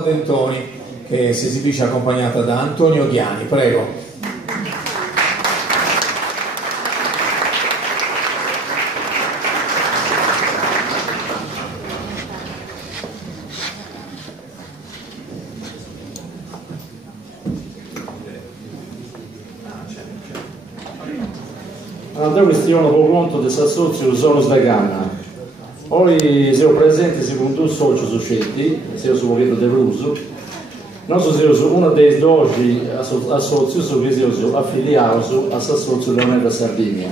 Dentoni, che si esibisce accompagnata da Antonio Ghiani. Prego. Andremo questione per conto del socio sono da Ganna. Oggi siamo presenti secondo due soci societi, siamo su Pocheto dell'Uso. Noi siamo uno dei 12 associazioni che siamo affiliati all'Associazione Leonella Sardegna.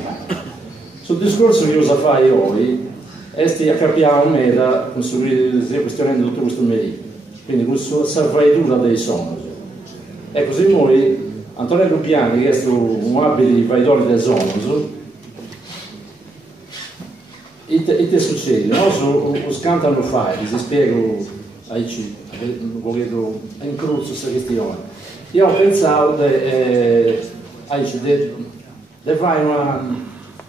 Sul discorso che io so fare oggi è che capiamo meta con la questione di tutto questo merito, quindi con la salvaguardia dei sogni. E così noi, Antonio Lupiani, che è un abile vaidore del sogno, e che succede? Noi su scantano fare, vi spiego un pochino in cruzo questa questione. Io ho pensato di fare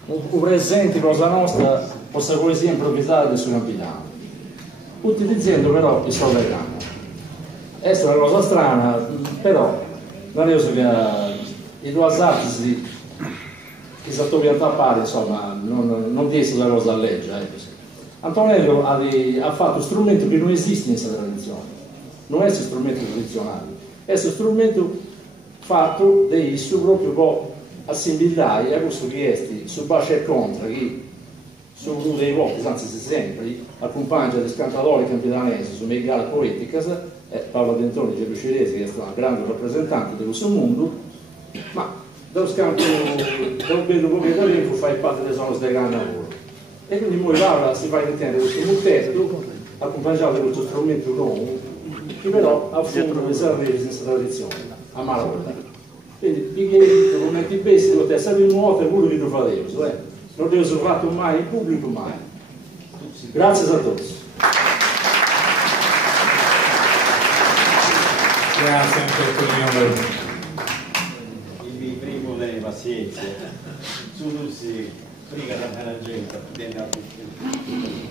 un presente cosa nostra, questa poesia improvvisata del suo capitano, utilizzando però il soldo grande. È una cosa strana, però non è che i due arti che si pianta a pari, insomma, non dice la cosa a legge. Antonello ha fatto uno strumento che non esiste in questa tradizione, non è un strumento tradizionale, è un strumento fatto di su proprio po' assimilare a questo che è su base e contra, che su uno dei volti, anzi sempre, accompagna gli scantatori campidanesi su megale poetica, Paolo Dentoni Geruciresi, che è stato un grande rappresentante di questo mondo, ma dallo scambio da un bello pochettino tempo fai parte del sono del grande lavoro. E quindi poi là si va a intendere questo mottetto accompagnato da questo strumento nuovo che però ha fondo le sarreve senza tradizione, a malora. Quindi picchietti, commenti besti, lo testa di nuovo e quello che lo facevo, non lo ho fatto mai in pubblico mai. Grazie a tutti. Grazie anche Antonio. Il primo delle pazienze, su si friga la gente, viene a tutti.